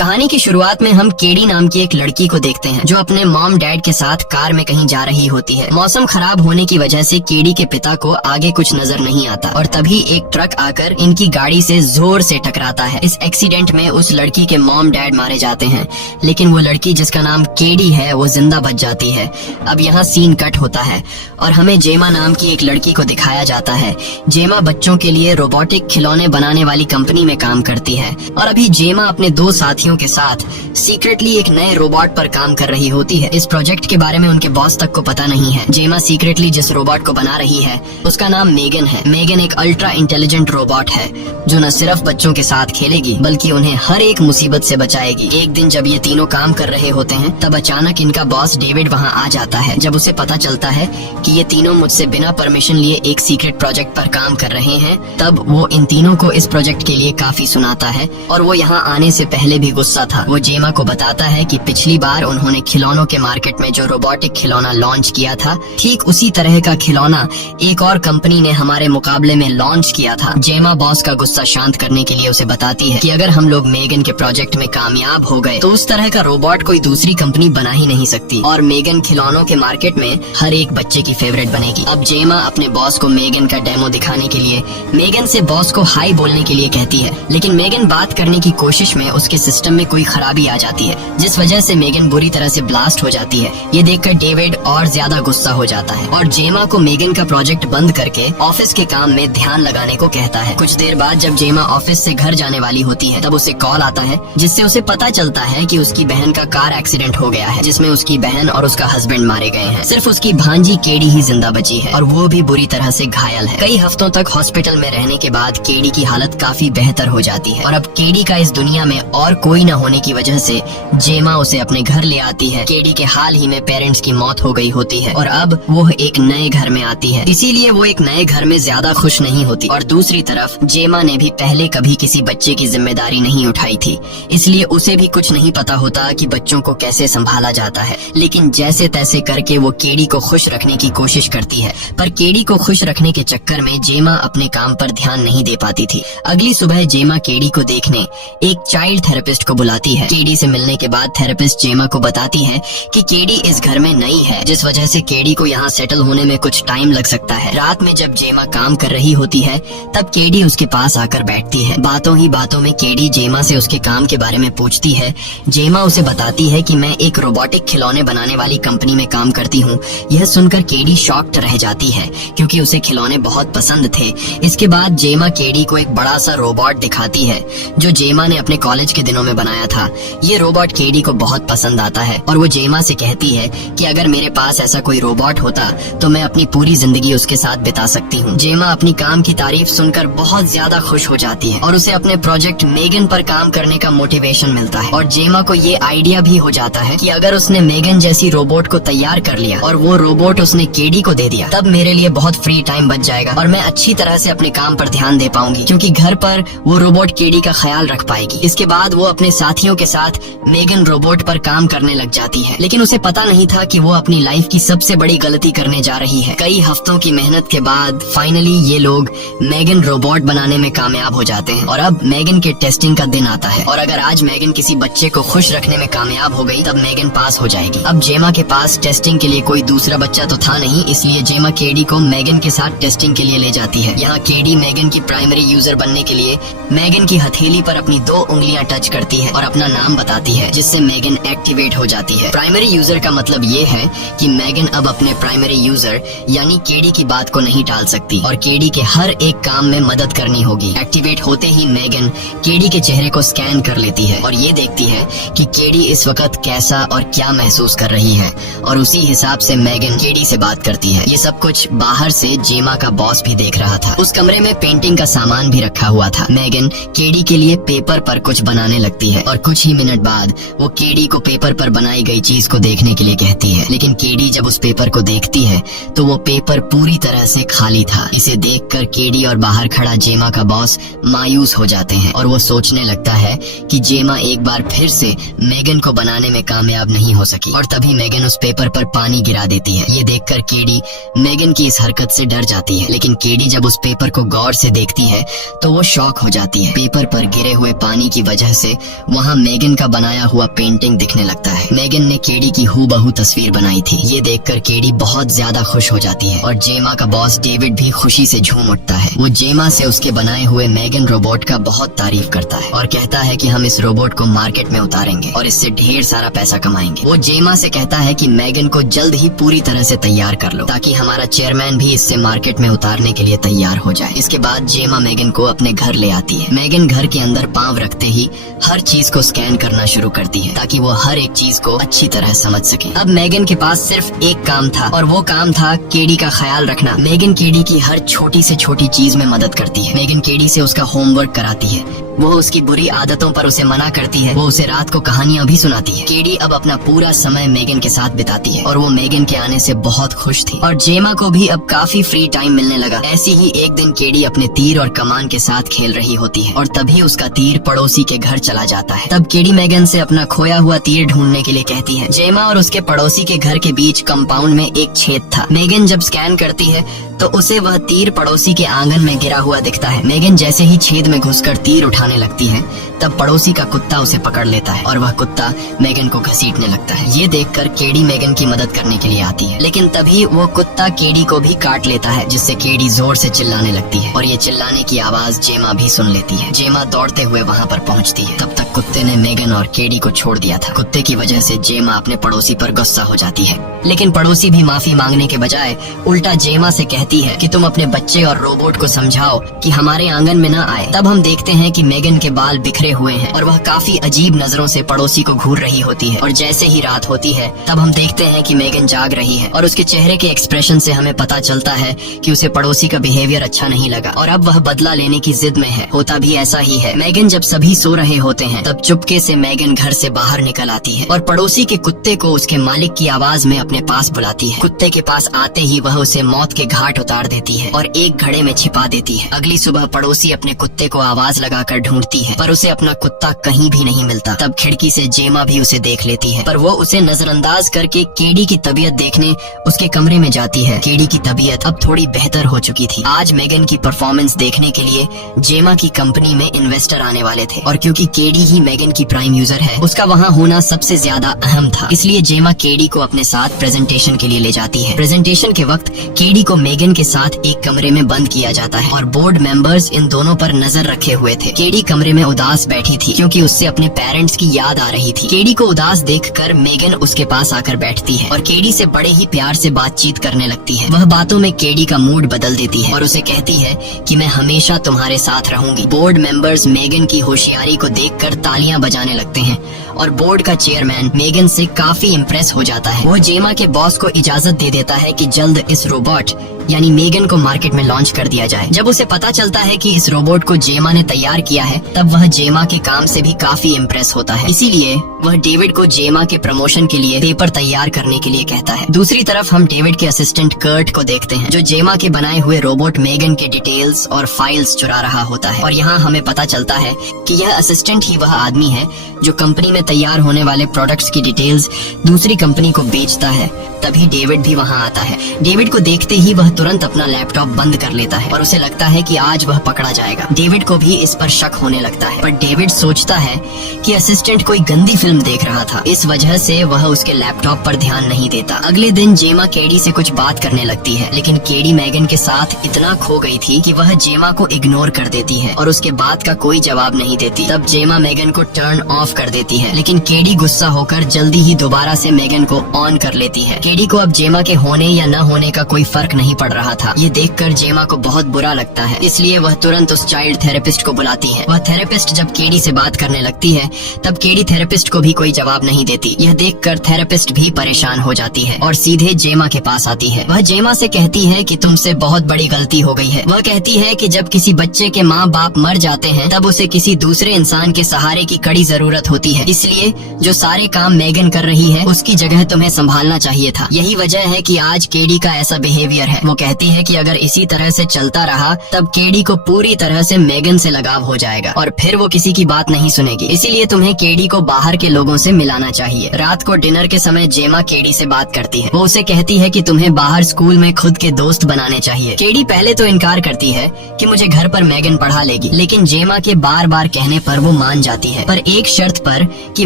कहानी की शुरुआत में हम केडी नाम की एक लड़की को देखते हैं जो अपने मॉम डैड के साथ कार में कहीं जा रही होती है। मौसम खराब होने की वजह से केडी के पिता को आगे कुछ नजर नहीं आता और तभी एक ट्रक आकर इनकी गाड़ी से जोर से टकराता है। इस एक्सीडेंट में उस लड़की के मॉम डैड मारे जाते हैं, लेकिन वो लड़की जिसका नाम केडी है वो जिंदा बच जाती है। अब यहाँ सीन कट होता है और हमें जेमा नाम की एक लड़की को दिखाया जाता है। जेमा बच्चों के लिए रोबोटिक खिलौने बनाने वाली कंपनी में काम करती है और अभी जेमा अपने दो साथियों के साथ सीक्रेटली एक नए रोबोट पर काम कर रही होती है। इस प्रोजेक्ट के बारे में उनके बॉस तक को पता नहीं है। जेमा सीक्रेटली जिस रोबोट को बना रही है उसका नाम मेगन है। मेगन एक अल्ट्रा इंटेलिजेंट रोबोट है जो न सिर्फ बच्चों के साथ खेलेगी बल्कि उन्हें हर एक मुसीबत से बचाएगी। एक दिन जब ये तीनों काम कर रहे होते हैं तब अचानक इनका बॉस डेविड वहाँ आ जाता है। जब उसे पता चलता है कि ये तीनों मुझसे बिना परमिशन लिए एक सीक्रेट प्रोजेक्ट पर काम कर रहे हैं तब वो इन तीनों को इस प्रोजेक्ट के लिए काफी सुनाता है और वो यहाँ आने से पहले भी गुस्सा था। वो जेमा को बताता है कि पिछली बार उन्होंने खिलौनों के मार्केट में जो रोबोटिक खिलौना लॉन्च किया था ठीक उसी तरह का खिलौना एक और कंपनी ने हमारे मुकाबले में लॉन्च किया था। जेमा बॉस का गुस्सा शांत करने के लिए उसे बताती है कि अगर हम लोग मेगन के प्रोजेक्ट में कामयाब हो गए तो उस तरह का रोबोट कोई दूसरी कंपनी बना ही नहीं सकती और मेगन खिलौनों के मार्केट में हर एक बच्चे की फेवरेट बनेगी। अब जेमा अपने बॉस को मेगन का डेमो दिखाने के लिए मेगन से बॉस को हाई बोलने के लिए कहती है, लेकिन मेगन बात करने की कोशिश में उसके सिस्टम में कोई खराबी आ जाती है जिस वजह से मेगन बुरी तरह से ब्लास्ट हो जाती है। ये देखकर डेविड और ज्यादा गुस्सा हो जाता है और जेमा को मेगन का प्रोजेक्ट बंद करके ऑफिस के काम में ध्यान लगाने को कहता है। कुछ देर बाद जब जेमा ऑफिस से घर जाने वाली होती है तब उसे कॉल आता है जिससे उसे पता चलता है कि उसकी बहन का कार एक्सीडेंट हो गया है जिसमें उसकी बहन और उसका हस्बैंड मारे गए हैं। सिर्फ उसकी भांजी केडी ही जिंदा बची है और वो भी बुरी तरह से घायल है। कई हफ्तों तक हॉस्पिटल में रहने के बाद केडी की हालत काफी बेहतर हो जाती है और अब केडी का इस दुनिया में और कोई न होने की वजह से जेमा उसे अपने घर ले आती है। केडी के हाल ही में पेरेंट्स की मौत हो गई होती है और अब वो एक नए घर में आती है, इसीलिए वो एक नए घर में ज्यादा खुश नहीं होती। और दूसरी तरफ जेमा ने भी पहले कभी किसी बच्चे की जिम्मेदारी नहीं उठाई थी, इसलिए उसे भी कुछ नहीं पता होता कि बच्चों को कैसे संभाला जाता है। लेकिन जैसे तैसे करके वो केडी को खुश रखने की कोशिश करती है, पर केडी को खुश रखने के चक्कर में जेमा अपने काम पर ध्यान नहीं दे पाती थी। अगली सुबह जेमा केडी को देखने एक चाइल्ड थेरेपिस्ट को बुलाती है। केडी से मिलने के बाद थेरेपिस्ट जेमा को बताती है कि केडी इस घर में नई है जिस वजह से केडी को यहाँ सेटल होने में कुछ टाइम लग सकता है। रात में जब जेमा काम कर रही होती है तब केडी उसके पास आकर बैठती है। बातों ही बातों में केडी जेमा से उसके काम के बारे में पूछती है। जेमा उसे बताती है कि मैं एक रोबोटिक खिलौने बनाने वाली कंपनी में काम करती हूँ। यह सुनकर केडी शॉक्ड रह जाती है क्योंकि उसे खिलौने बहुत पसंद थे। इसके बाद जेमा केडी को एक बड़ा सा रोबोट दिखाती है जो जेमा ने अपने कॉलेज के दिनों में बनाया था। ये रोबोट केडी को बहुत पसंद आता है और वो जेमा से कहती है कि अगर मेरे पास ऐसा कोई रोबोट होता तो मैं अपनी पूरी जिंदगी उसके साथ बिता सकती हूँ। जेमा अपनी काम की तारीफ सुनकर बहुत ज्यादा खुश हो जाती है और उसे अपने प्रोजेक्ट मेगन पर काम करने का मोटिवेशन मिलता है। और जेमा को ये आइडिया भी हो जाता है कि अगर उसने मेगन जैसी रोबोट को तैयार कर लिया और वो रोबोट उसने केडी को दे दिया तब मेरे लिए बहुत फ्री टाइम बच जाएगा और मैं अच्छी तरह से अपने काम पर ध्यान दे पाऊंगी क्योंकि घर पर वो रोबोट केडी का ख्याल रख पाएगी। इसके बाद वो अपने साथियों के साथ मेगन रोबोट पर काम करने लग जाती है, लेकिन उसे पता नहीं था कि वो अपनी लाइफ की सबसे बड़ी गलती करने जा रही है। कई हफ्तों की मेहनत के बाद फाइनली ये लोग मेगन रोबोट बनाने में कामयाब हो जाते हैं और अब मेगन के टेस्टिंग का दिन आता है और अगर आज मेगन किसी बच्चे को खुश रखने में कामयाब हो गई तब मेगन पास हो जाएगी। अब जेमा के पास टेस्टिंग के लिए कोई दूसरा बच्चा तो था नहीं, इसलिए जेमा केडी को मेगन के साथ टेस्टिंग के लिए ले जाती है। यहाँ केडी मेगन की प्राइमरी यूजर बनने के लिए मेगन की हथेली पर अपनी 2 उंगलियां टच करती है और अपना नाम बताती है जिससे मेगन एक्टिवेट हो जाती है। प्राइमरी यूजर का मतलब ये है कि मेगन अब अपने प्राइमरी यूजर यानी केडी की बात को नहीं टाल सकती और केडी के हर एक काम में मदद करनी होगी। एक्टिवेट होते ही मेगन केडी के चेहरे को स्कैन कर लेती है और ये देखती है कि केडी इस वक्त कैसा और क्या महसूस कर रही है और उसी हिसाब से मेगन केडी से बात करती है। ये सब कुछ बाहर से जेमा का बॉस भी देख रहा था। उस कमरे में पेंटिंग का सामान भी रखा हुआ था। मेगन केडी के लिए पेपर पर कुछ बनाने लगती है और कुछ ही मिनट बाद वो केडी को पेपर पर बनाई गई चीज को देखने के लिए कहती है, लेकिन केडी जब उस पेपर को देखती है तो वो पेपर पूरी तरह से खाली था। इसे देखकर केडी और बाहर खड़ा जेमा का बॉस मायूस हो जाते हैं और वो सोचने लगता है कि जेमा एक बार फिर से मेगन को बनाने में कामयाब नहीं हो सकी और तभी मेगन उस पेपर पर पानी गिरा देती है। ये देखकर केडी मेगन की इस हरकत से डर जाती है, लेकिन केडी जब उस पेपर को गौर से देखती है तो वो शॉक हो जाती है। पेपर पर गिरे हुए पानी की वजह से वहाँ मेगन का बनाया हुआ पेंटिंग दिखने लगता है। मेगन ने केडी की हूबहू तस्वीर बनाई थी। ये देखकर केडी बहुत ज्यादा खुश हो जाती है और जेमा का बॉस डेविड भी खुशी से झूम उठता है। वो जेमा से उसके बनाए हुए मेगन रोबोट का बहुत तारीफ करता है और कहता है कि हम इस रोबोट को मार्केट में उतारेंगे और इससे ढेर सारा पैसा कमाएंगे। वो जेमा से कहता है कि मेगन को जल्द ही पूरी तरह से तैयार कर लो ताकि हमारा चेयरमैन भी इससे मार्केट में उतारने के लिए तैयार हो जाए। इसके बाद जेमा मेगन को अपने घर ले आती है। मेगन घर के अंदर पांव रखते ही हर चीज को स्कैन करना शुरू करती है ताकि वो हर एक चीज को अच्छी तरह समझ सके। अब मेगन के पास सिर्फ एक काम था और वो काम था केडी का ख्याल रखना। मेगन केडी की हर छोटी से छोटी चीज में मदद करती है। मेगन केडी से उसका होमवर्क कराती है, वो उसकी बुरी आदतों पर उसे मना करती है, वो उसे रात को कहानियां भी सुनाती है। केडी अब अपना पूरा समय मेगन के साथ बिताती है और वो मेगन के आने से बहुत खुश थी और जेमा को भी अब काफी फ्री टाइम मिलने लगा। ऐसी ही एक दिन केडी अपने तीर और कमान के साथ खेल रही होती है और तभी उसका तीर पड़ोसी के घर चला जाता है। तब केडी मेगन से अपना खोया हुआ तीर ढूंढने के लिए कहती है। जेमा और उसके पड़ोसी के घर के बीच कंपाउंड में एक छेद था। मेगन जब स्कैन करती है तो उसे वह तीर पड़ोसी के आंगन में गिरा हुआ दिखता है। मेगन जैसे ही छेद में घुसकर तीर उठाने लगती है तब पड़ोसी का कुत्ता उसे पकड़ लेता है और वह कुत्ता मेगन को घसीटने लगता है। ये देखकर केडी मेगन की मदद करने के लिए आती है, लेकिन तभी वो कुत्ता केडी को भी काट लेता है जिससे केडी जोर से चिल्लाने लगती है और ये चिल्लाने की आवाज जेमा भी सुन लेती है। जेमा दौड़ते हुए वहाँ पर पहुँचती है। तब तक कुत्ते ने मेगन और केडी को छोड़ दिया था। कुत्ते की वजह से जेमा अपने पड़ोसी पर गुस्सा हो जाती है, लेकिन पड़ोसी भी माफी मांगने के बजाय उल्टा जेमा से कहती है कि तुम अपने बच्चे और रोबोट को समझाओ कि हमारे आंगन में न आए। तब हम देखते हैं कि मेगन के बाल बिखरे हुए हैं और वह काफी अजीब नजरों से पड़ोसी को घूर रही होती है और जैसे ही रात होती है तब हम देखते हैं कि मेगन जाग रही है और उसके चेहरे के एक्सप्रेशन से हमें पता चलता है कि उसे पड़ोसी का बिहेवियर अच्छा नहीं लगा और अब वह बदला लेने की जिद में है। होता भी ऐसा ही है। मेगन जब सभी सो रहे होते हैं तब चुपके से मेगन घर से बाहर निकल आती है और पड़ोसी के कुत्ते को उसके मालिक की आवाज में अपने पास बुलाती है। कुत्ते के पास आते ही वह उसे मौत के घाट उतार देती है और एक घड़े में छिपा देती है। अगली सुबह पड़ोसी अपने कुत्ते को आवाज लगाकर ढूंढती है पर उसे अपना कुत्ता कहीं भी नहीं मिलता। तब खिड़की से जेमा भी उसे देख लेती है पर वो उसे नजरअंदाज करके केडी की तबीयत देखने उसके कमरे में जाती है। केडी की तबीयत अब थोड़ी बेहतर हो चुकी थी। आज मेगन की परफॉर्मेंस देखने के लिए जेमा की कंपनी में इन्वेस्टर आने वाले थे और क्योंकि केडी ही मेगन की प्राइम यूजर है उसका वहाँ होना सबसे ज्यादा अहम था, इसलिए जेमा केडी को अपने साथ प्रेजेंटेशन के लिए ले जाती है। प्रेजेंटेशन के वक्त केडी को मेगन के साथ एक कमरे में बंद किया जाता है और बोर्ड मेंबर्स इन दोनों पर नजर रखे हुए थे। केडी कमरे में उदास बैठी थी क्योंकि उससे अपने पेरेंट्स की याद आ रही थी। केडी को उदास देखकर मेगन उसके पास आकर बैठती है और केडी से बड़े ही प्यार से बातचीत करने लगती है। वह बातों में केडी का मूड बदल देती है और उसे कहती है कि मैं हमेशा तुम्हारे साथ रहूंगी। बोर्ड मेंबर्स मेगन की होशियारी को देखकर तालियां बजाने लगते हैं और बोर्ड का चेयरमैन मेगन से काफी इम्प्रेस हो जाता है। वो जेमा के बॉस को इजाजत दे देता है कि जल्द इस रोबोट यानी मेगन को मार्केट में लॉन्च कर दिया जाए। जब उसे पता चलता है कि इस रोबोट को जेमा ने तैयार किया है तब वह जेमा के काम से भी काफी इम्प्रेस होता है, इसीलिए वह डेविड को जेमा के प्रमोशन के लिए पेपर तैयार करने के लिए कहता है। दूसरी तरफ हम डेविड के असिस्टेंट कर्ट को देखते हैं जो जेमा के बनाए हुए रोबोट मेगन के डिटेल्स और फाइल्स चुरा रहा होता है और यहाँ हमें पता चलता है कि यह असिस्टेंट ही वह आदमी है जो कंपनी में तैयार होने वाले प्रोडक्ट्स की डिटेल्स दूसरी कंपनी को बेचता है। तभी डेविड भी वहाँ आता है। डेविड को देखते ही वह तुरंत अपना लैपटॉप बंद कर लेता है और उसे लगता है कि आज वह पकड़ा जाएगा। डेविड को भी इस पर शक होने लगता है पर डेविड सोचता है कि असिस्टेंट कोई गंदी फिल्म देख रहा था, इस वजह से वह उसके लैपटॉप पर ध्यान नहीं देता। अगले दिन जेमा केडी से कुछ बात करने लगती है लेकिन केडी मेगन के साथ इतना खो गई थी कि वह जेमा को इग्नोर कर देती है और उसके बात का कोई जवाब नहीं देती। तब जेमा मेगन को टर्न ऑफ कर देती है लेकिन केडी गुस्सा होकर जल्दी ही दोबारा से मेगन को ऑन कर लेती है। केडी को अब जेमा के होने या न होने का कोई फर्क नहीं पड़ रहा था। ये देखकर जेमा को बहुत बुरा लगता है, इसलिए वह तुरंत उस चाइल्ड थेरेपिस्ट को बुलाती है। वह थेरेपिस्ट जब केडी से बात करने लगती है तब केडी थेरेपिस्ट को भी कोई जवाब नहीं देती। यह देखकर थेरेपिस्ट भी परेशान हो जाती है और सीधे जेमा के पास आती है। वह जेमा से कहती है कि तुमसे बहुत बड़ी गलती हो गई है। वह कहती है कि जब किसी बच्चे के माँ बाप मर जाते हैं तब उसे किसी दूसरे इंसान के सहारे की कड़ी जरूरत होती है, इसलिए जो सारे काम मेगन कर रही है उसकी जगह तुम्हें संभालना चाहिए था। था। यही वजह है कि आज केडी का ऐसा बिहेवियर है। वो कहती है कि अगर इसी तरह से चलता रहा तब केडी को पूरी तरह से मेगन से लगाव हो जाएगा और फिर वो किसी की बात नहीं सुनेगी। इसीलिए तुम्हें केडी को बाहर के लोगों से मिलाना चाहिए। रात को डिनर के समय जेमा केडी से बात करती है। वो उसे कहती है कि तुम्हें बाहर स्कूल में खुद के दोस्त बनाने चाहिए। केडी पहले तो इनकार करती है कि मुझे घर पर मेगन पढ़ा लेगी, लेकिन जेमा के बार बार कहने पर वो मान जाती है, पर एक शर्त पर कि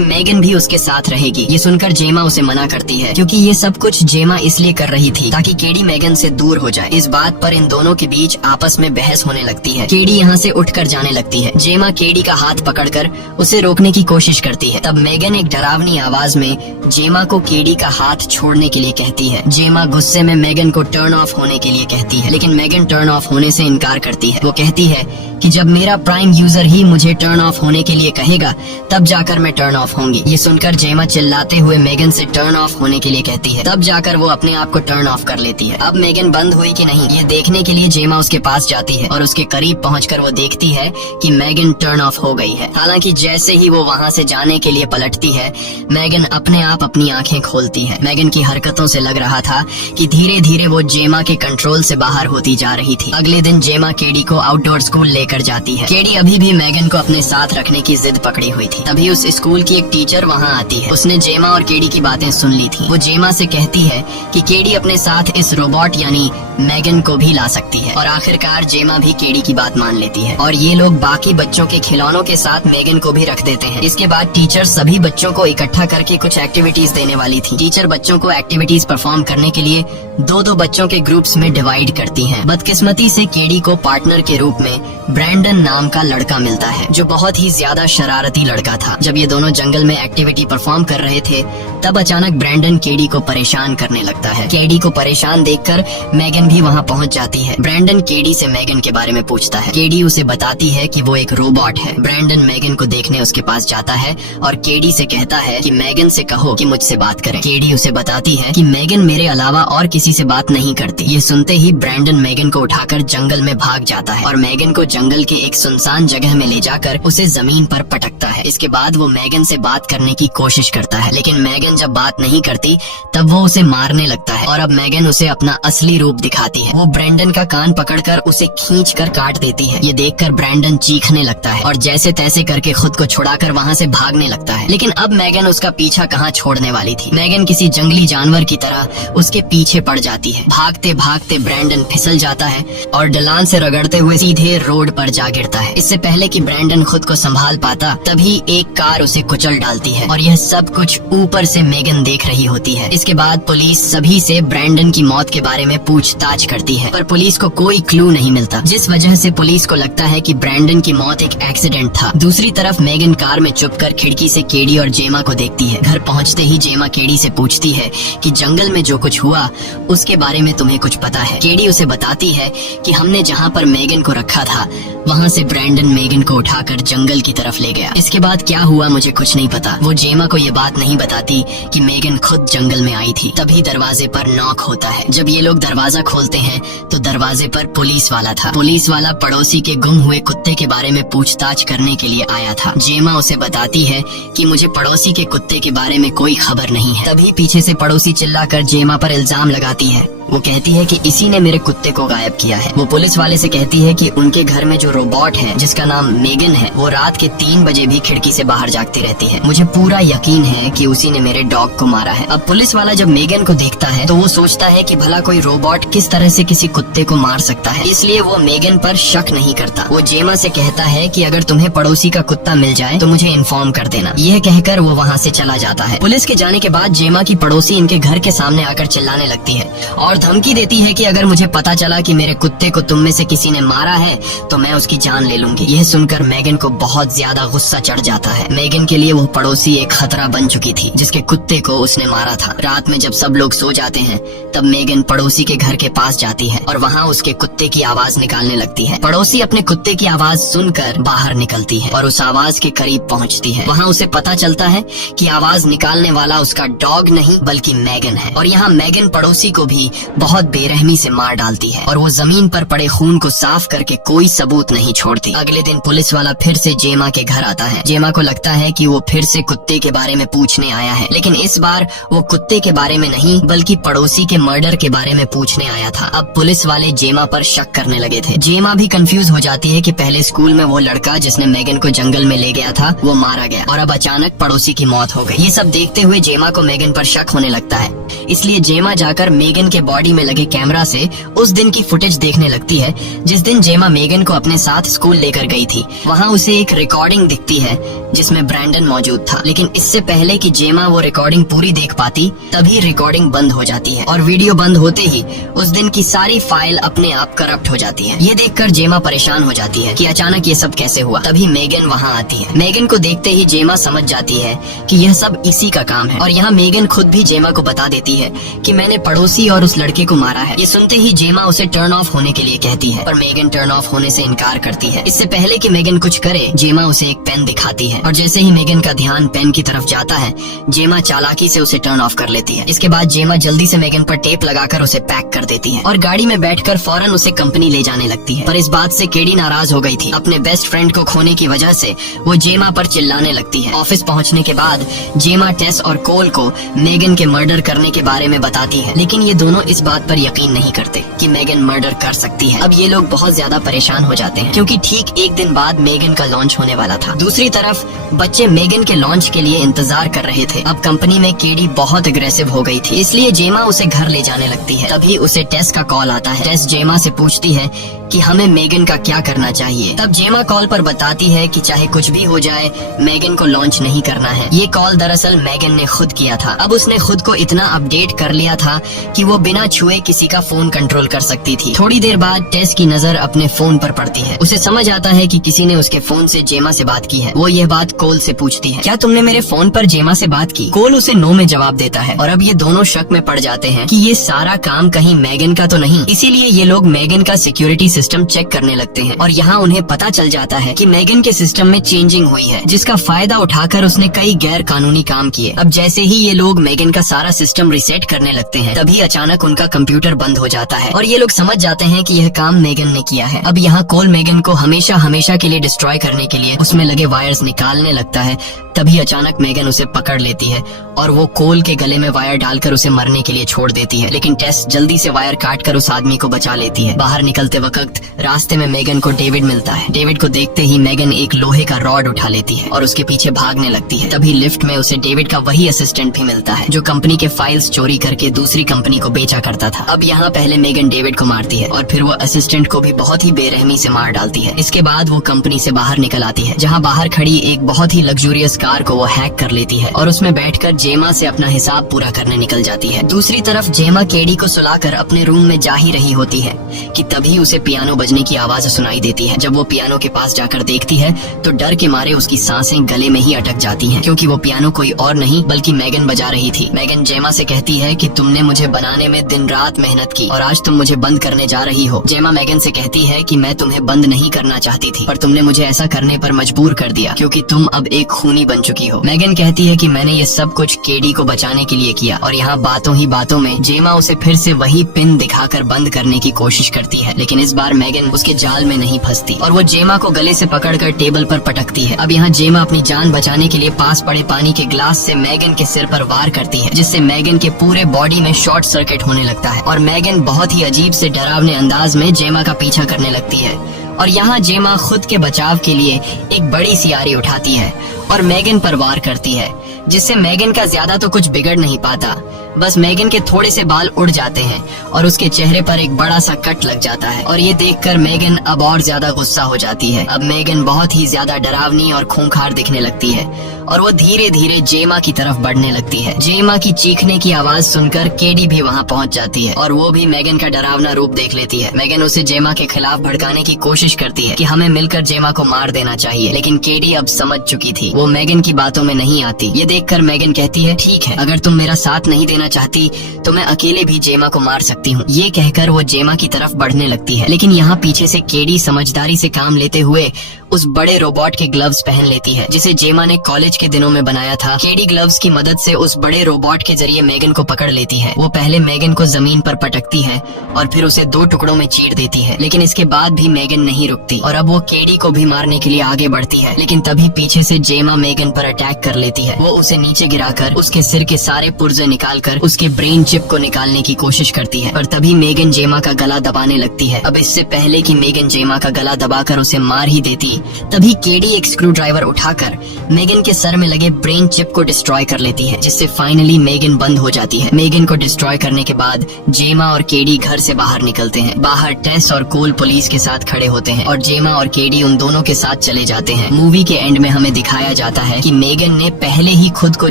मेगन भी उसके साथ रहेगी। ये सुनकर जेमा उसे मना करती है, क्योंकि ये सब कुछ जेमा इसलिए कर रही थी ताकि केडी मेगन से दूर हो जाए। इस बात पर इन दोनों के बीच आपस में बहस होने लगती है। केडी यहाँ से उठकर जाने लगती है। जेमा केडी का हाथ पकड़कर उसे रोकने की कोशिश करती है। तब मेगन एक डरावनी आवाज में जेमा को केडी का हाथ छोड़ने के लिए कहती है। जेमा गुस्से में मेगन को टर्न ऑफ होने के लिए कहती है, लेकिन मेगन टर्न ऑफ होने से इनकार करती है। वो कहती है कि जब मेरा प्राइम यूजर ही मुझे टर्न ऑफ होने के लिए कहेगा तब जाकर मैं टर्न ऑफ होंगी। ये सुनकर जेमा चिल्लाते हुए मेगन से टर्न ऑफ होने के लिए कहती है। तब जाकर वो अपने आप को टर्न ऑफ कर लेती है। अब मेगन बंद हुई कि नहीं, ये देखने के लिए जेमा उसके पास जाती है और उसके करीब पहुंचकर वो देखती है कि मेगन टर्न ऑफ हो गई है। हालांकि जैसे ही वो वहाँ से जाने के लिए पलटती है, मेगन अपने आप अपनी आंखें खोलती है। मेगन की हरकतों से लग रहा था कि धीरे धीरे वो जेमा के कंट्रोल से बाहर होती जा रही थी। अगले दिन जेमा केडी को आउटडोर स्कूल लेकर जाती है। केडी अभी भी मेगन को अपने साथ रखने की जिद पकड़ी हुई थी। तभी उस स्कूल की एक टीचर वहाँ आती है। उसने जेमा और केडी की बातें सुन ली थी। वो जेमा से कहती है कि केडी अपने साथ इस रोबोट यानी मेगन को भी ला सकती है और आखिरकार जेमा भी केडी की बात मान लेती है और ये लोग बाकी बच्चों के खिलौनों के साथ मेगन को भी रख देते हैं। इसके बाद टीचर सभी बच्चों को इकट्ठा करके कुछ एक्टिविटीज देने वाली थी। टीचर बच्चों को एक्टिविटीज परफॉर्म करने के लिए दो बच्चों के ग्रुप्स में डिवाइड करती हैं। बदकिस्मती से केडी को पार्टनर के रूप में ब्रैंडन नाम का लड़का मिलता है, जो बहुत ही ज्यादा शरारती लड़का था। जब ये दोनों जंगल में एक्टिविटी परफॉर्म कर रहे थे तब अचानक ब्रैंडन केडी को परेशान करने लगता है। केडी को परेशान देखकर मेगन भी वहाँ पहुँच जाती है। ब्रैंडन केडी से मेगन के बारे में पूछता है। केडी उसे बताती है कि वो एक रोबोट है। ब्रैंडन मेगन को देखने उसके पास जाता है और केडी से कहता है कि मेगन से कहो कि मुझसे बात करें। केडी उसे बताती है कि मेगन मेरे अलावा और किसी से बात नहीं करती। ये सुनते ही ब्रैंडन मेगन को उठाकर जंगल में भाग जाता है और मेगन को जंगल के एक सुनसान जगह में ले जाकर उसे जमीन पर पटकता है। इसके बाद वो मेगन से बात करने की कोशिश करता है, लेकिन मेगन जब बात नहीं करती तब वो उसे मारने लगता है और अब मेगन उसे अपना असली रूप दिखाती है। वो ब्रैंडन का कान पकड़कर उसे खींचकर काट देती है। ये देखकर ब्रैंडन चीखने लगता है और जैसे तैसे करके खुद को छुड़ाकर वहाँ से भागने लगता है। लेकिन अब मेगन उसका पीछा कहाँ छोड़ने वाली थी। मेगन किसी जंगली जानवर की तरह उसके पीछे पड़ जाती है। भागते भागते ब्रैंडन फिसल जाता है और ढलान से रगड़ते हुए सीधे रोड पर जा गिरता है। इससे पहले कि ब्रैंडन खुद को संभाल पाता तभी एक कार उसे कुचल डालती है और यह सब कुछ ऊपर से मेगन देख रही होती है। इसके बाद पुलिस सभी से ब्रैंडन की मौत के बारे में पूछताछ करती है, पर पुलिस को कोई क्लू नहीं मिलता, जिस वजह से पुलिस को लगता है कि ब्रैंडन की मौत एक एक्सीडेंट था। दूसरी तरफ मेगन कार में चुपकर खिड़की से केडी और जेमा को देखती है। घर पहुंचते ही जेमा केडी से पूछती है कि जंगल में जो कुछ हुआ उसके बारे में तुम्हें कुछ पता है। केडी उसे बताती है कि हमने जहाँ पर मेगन को रखा था वहाँ से ब्रैंडन मेगन को उठाकर जंगल की तरफ ले गया। इसके बाद क्या हुआ मुझे कुछ नहीं पता। वो जेमा को ये बात नहीं बताती कि मेगन खुद जंगल में आई थी। तभी दरवाजे पर नॉक होता है। जब ये लोग दरवाजा खोलते हैं तो दरवाजे पर पुलिस वाला था। पुलिस वाला पड़ोसी के गुम हुए कुत्ते के बारे में पूछताछ करने के लिए आया था। जेमा उसे बताती है कि मुझे पड़ोसी के कुत्ते के बारे में कोई खबर नहीं है। तभी पीछे से पड़ोसी चिल्लाकर जेमा पर इल्जाम लगाती है। वो कहती है कि इसी ने मेरे कुत्ते को गायब किया है। वो पुलिस वाले से कहती है कि उनके घर में जो रोबोट है जिसका नाम मेगन है वो रात के 3 बजे भी खिड़की से बाहर जागती रहती है। मुझे पूरा यकीन है कि उसी ने मेरे डॉग को मारा है। अब पुलिस वाला जब मेगन को देखता है तो वो सोचता है कि भला कोई रोबोट किस तरह से किसी कुत्ते को मार सकता है, इसलिए वो मेगन पर शक नहीं करता। वो जेमा से कहता है कि अगर तुम्हें पड़ोसी का कुत्ता मिल जाए तो मुझे इन्फॉर्म कर देना। यह कहकर वो वहाँ से चला जाता है। पुलिस के जाने के बाद जेमा की पड़ोसी इनके घर के सामने आकर चिल्लाने लगती है और धमकी देती है कि अगर मुझे पता चला कि मेरे कुत्ते को तुम में से किसी ने मारा है तो मैं उसकी जान ले लूंगी। यह सुनकर मेगन को बहुत ज्यादा गुस्सा चढ़ जाता है। मेगन के लिए वो पड़ोसी एक खतरा बन चुकी थी जिसके कुत्ते को उसने मारा था। रात में जब सब लोग सो जाते हैं तब मेगन पड़ोसी के घर के पास जाती है और वहाँ उसके कुत्ते की आवाज निकालने लगती है। पड़ोसी अपने कुत्ते की आवाज सुनकर बाहर निकलती है और उस आवाज के करीब पहुँचती है। वहाँ उसे पता चलता है कि आवाज निकालने वाला उसका डॉग नहीं बल्कि मेगन है और यहाँ मेगन पड़ोसी को भी बहुत बेरहमी से मार डालती है और वो जमीन पर पड़े खून को साफ करके कोई सबूत नहीं छोड़ती। अगले दिन पुलिस वाला फिर से जेमा के घर आता है। जेमा को लगता है कि वो फिर से कुत्ते के बारे में पूछने आया है, लेकिन इस बार वो कुत्ते के बारे में नहीं बल्कि पड़ोसी के मर्डर के बारे में पूछने आया था। अब पुलिस वाले जेमा पर शक करने लगे थे। जेमा भी कंफ्यूज हो जाती है कि पहले स्कूल में वो लड़का जिसने मेगन को जंगल में ले गया था वो मारा गया और अब अचानक पड़ोसी की मौत हो गई। ये सब देखते हुए जेमा को मेगन पर शक होने लगता है, इसलिए जेमा जाकर मेगन के बॉडी में लगे कैमरा से उस दिन की फुटेज देखने लगती है जिस दिन जेमा मेगन को अपने साथ स्कूल लेकर गई थी। वहाँ उसे एक रिकॉर्डिंग दिखती है जिसमें ब्रैंडन मौजूद था, लेकिन इससे पहले कि जेमा वो रिकॉर्डिंग पूरी देख पाती तभी रिकॉर्डिंग बंद हो जाती है और वीडियो बंद होते ही उस दिन की सारी फाइल अपने आप करप्ट हो जाती है। ये देखकर जेमा परेशान हो जाती है कि अचानक ये सब कैसे हुआ। तभी मेगन वहाँ आती है। मेगन को देखते ही जेमा समझ जाती है कि यह सब इसी का काम है और यहाँ मेगन खुद भी जेमा को बता देती है कि मैंने पड़ोसी और उस लड़के को मारा है। ये सुनते ही जेमा उसे टर्न ऑफ होने के लिए कहती है, पर मेगन टर्न ऑफ होने से इनकार करती है। इससे पहले कि मेगन कुछ करे, जेमा उसे एक पेन दिखाती है और जैसे ही मेगन का ध्यान पेन की तरफ जाता है, जेमा चालाकी से उसे टर्न ऑफ कर लेती है। इसके बाद जेमा जल्दी से मेगन पर टेप लगाकर उसे पैक कर देती है और गाड़ी में बैठकर फौरन उसे कंपनी ले जाने लगती है। पर इस बात से केडी नाराज हो गई थी। अपने बेस्ट फ्रेंड को खोने की वजह से वो जेमा पर चिल्लाने लगती है। ऑफिस पहुंचने के बाद जेमा टेस और कोल को मेगन के मर्डर करने के बारे में बताती है, लेकिन ये दोनों इस बात पर यकीन नहीं करते कि मेगन मर्डर कर सकती है। अब ये लोग बहुत ज्यादा परेशान हो जाते हैं क्योंकि ठीक एक दिन बाद मेगन का लॉन्च होने वाला था। दूसरी तरफ बच्चे मेगन के लॉन्च के लिए इंतजार कर रहे थे। अब कंपनी में केडी बहुत अग्रेसिव हो गई थी, इसलिए जेमा उसे घर ले जाने लगती है। तभी उसे टेस का कॉल आता है। टेस जेमा से पूछती है कि हमें मेगन का क्या करना चाहिए। तब जेमा कॉल पर बताती है कि चाहे कुछ भी हो जाए मेगन को लॉन्च नहीं करना है। ये कॉल दरअसल मेगन ने खुद किया था। अब उसने खुद को इतना अपडेट कर लिया था कि वो बिना छुए किसी का फोन कंट्रोल कर सकती थी। थोड़ी देर बाद टेस की नजर अपने फोन पर पड़ती है। उसे समझ आता है कि किसी ने उसके फोन से जेमा से बात की है। वो यह बात कोल से पूछती है, क्या तुमने मेरे फोन पर जेमा से बात की? कोल उसे नो में जवाब देता है और अब ये दोनों शक में पड़ जाते हैं कि ये सारा काम कहीं मेगन का तो नहीं। इसीलिए ये लोग मेगन का सिक्योरिटी सिस्टम चेक करने लगते हैं और यहाँ उन्हें पता चल जाता है कि मेगन के सिस्टम में चेंजिंग हुई है, जिसका फायदा उठाकर उसने कई गैर कानूनी काम किए। अब जैसे ही ये लोग मेगन का सारा सिस्टम रिसेट करने लगते हैं, तभी अचानक उनका कंप्यूटर बंद हो जाता है और ये लोग समझ जाते हैं कि यह काम मेगन ने किया है। अब यहाँ कोल मेगन को हमेशा हमेशा के लिए डिस्ट्रॉय करने के लिए उसमें लगे वायर्स निकालने लगता है। तभी अचानक मेगन उसे पकड़ लेती है और वो कोल के गले में वायर डालकर उसे मरने के लिए छोड़ देती है, लेकिन टेस जल्दी से वायर काटकर उस आदमी को बचा लेती है। बाहर निकलते वक्त रास्ते में मेगन को डेविड मिलता है। डेविड को देखते ही मेगन एक लोहे का रॉड उठा लेती है और उसके पीछे भागने लगती है। तभी लिफ्ट में उसे डेविड का वही असिस्टेंट भी मिलता है जो कंपनी के फाइल्स चोरी करके दूसरी कंपनी को बेचा करता था। अब यहाँ पहले मेगन डेविड को मारती है और फिर वो असिस्टेंट को भी बहुत ही बेरहमी से मार डालती है। इसके बाद वो कंपनी से बाहर निकल आती है, जहाँ बाहर खड़ी एक बहुत ही लग्जूरियस कार को वो हैक कर लेती है और उसमें बैठकर जेमा से अपना हिसाब पूरा करने निकल जाती है। दूसरी तरफ जेमा केडी को सुलाकर अपने रूम में जा ही रही होती है कि तभी उसे पियानो बजने की आवाज सुनाई देती है। जब वो पियानो के पास जाकर देखती है तो डर के मारे उसकी सांसें गले में ही अटक जाती हैं, क्योंकि वो पियानो कोई और नहीं बल्कि मेगन बजा रही थी। मेगन जेमा से कहती है कि तुमने मुझे बनाने में दिन रात मेहनत की और आज तुम मुझे बंद करने जा रही हो। जेमा मेगन से कहती है कि मैं तुम्हें बंद नहीं करना चाहती थी, पर तुमने मुझे ऐसा करने पर मजबूर कर दिया क्योंकि तुम अब एक खूनी बन चुकी हो। मेगन कहती है कि मैंने ये सब कुछ केडी को बचाने के लिए किया और यहाँ बातों ही बातों में जेमा उसे फिर से वही पिन दिखाकर बंद करने की कोशिश करती है, लेकिन इस बार मेगन उसके जाल में नहीं फंसती और वो जेमा को गले से पकड़कर टेबल पर पटकती है। अब यहाँ जेमा अपनी जान बचाने के लिए पास पड़े पानी के ग्लास से मेगन के सिर पर वार करती है, जिससे मेगन के पूरे बॉडी में शॉर्ट सर्किट होने लगता है और मेगन बहुत ही अजीब से डरावने अंदाज में जेमा का पीछा करने लगती है। और यहाँ जेमा खुद के बचाव के लिए एक बड़ी सी आरी उठाती है और मेगन पर वार करती है, जिससे मेगन का ज्यादा तो कुछ बिगड़ नहीं पाता। बस मेगन के थोड़े से बाल उड़ जाते हैं और उसके चेहरे पर एक बड़ा सा कट लग जाता है और ये देखकर मेगन अब और ज्यादा गुस्सा हो जाती है। अब मेगन बहुत ही ज्यादा डरावनी और खूंखार दिखने लगती है और वो धीरे धीरे जेमा की तरफ बढ़ने लगती है। जेमा की चीखने की आवाज सुनकर केडी भी वहाँ पहुँच जाती है और वो भी मेगन का डरावना रूप देख लेती है। मेगन उसे जेमा के खिलाफ भड़काने की कोशिश करती है कि हमें मिलकर जेमा को मार देना चाहिए, लेकिन केडी अब समझ चुकी थी, वो मेगन की बातों में नहीं आती। ये देखकर मेगन कहती है, ठीक है, अगर तुम मेरा साथ नहीं देना चाहती तो मैं अकेले भी जेमा को मार सकती हूँ। ये कहकर वो जेमा की तरफ बढ़ने लगती है, लेकिन यहाँ पीछे से केडी समझदारी से काम लेते हुए उस बड़े रोबोट के ग्लव्स पहन लेती है जिसे जेमा ने कॉलेज के दिनों में बनाया था। केडी ग्लव्स की मदद से उस बड़े रोबोट के जरिए मेगन को पकड़ लेती है। वो पहले मेगन को जमीन पर पटकती है और फिर उसे 2 टुकड़ों में चीर देती है, लेकिन इसके बाद भी मेगन नहीं रुकती और अब वो केडी को भी मारने के लिए आगे बढ़ती है। लेकिन तभी पीछे से जेमा मेगन पर अटैक कर लेती है। वो उसे नीचे गिराकर उसके सिर के सारे पुर्जे निकालकर उसके ब्रेन चिप को निकालने की कोशिश करती है और तभी मेगन जेमा का गला दबाने लगती है। अब इससे पहले कि मेगन जेमा का गला दबाकर उसे मार ही देती, तभी केडी एक स्क्रू ड्राइवर उठाकर मेगन के सर में लगे ब्रेन चिप को डिस्ट्रॉय कर लेती है, जिससे फाइनली मेगन बंद हो जाती है। मेगन को डिस्ट्रॉय करने के बाद जेमा और केडी घर से बाहर निकलते हैं। बाहर टेस और कोल पुलिस के साथ खड़े होते हैं और जेमा और केडी उन दोनों के साथ चले जाते हैं। मूवी के एंड में हमें दिखाया जाता है कि मेगन ने पहले ही खुद को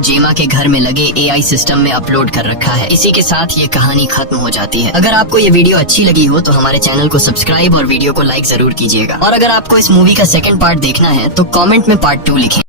जेमा के घर में लगे AI सिस्टम में अपलोड कर रखा है। इसी के साथ ये कहानी खत्म हो जाती है। अगर आपको ये वीडियो अच्छी लगी हो तो हमारे चैनल को सब्सक्राइब और वीडियो को लाइक जरूर कीजिएगा। और अगर आपको इस मूवी का सेकंड पार्ट देखना है तो कमेंट में पार्ट 2 लिखें।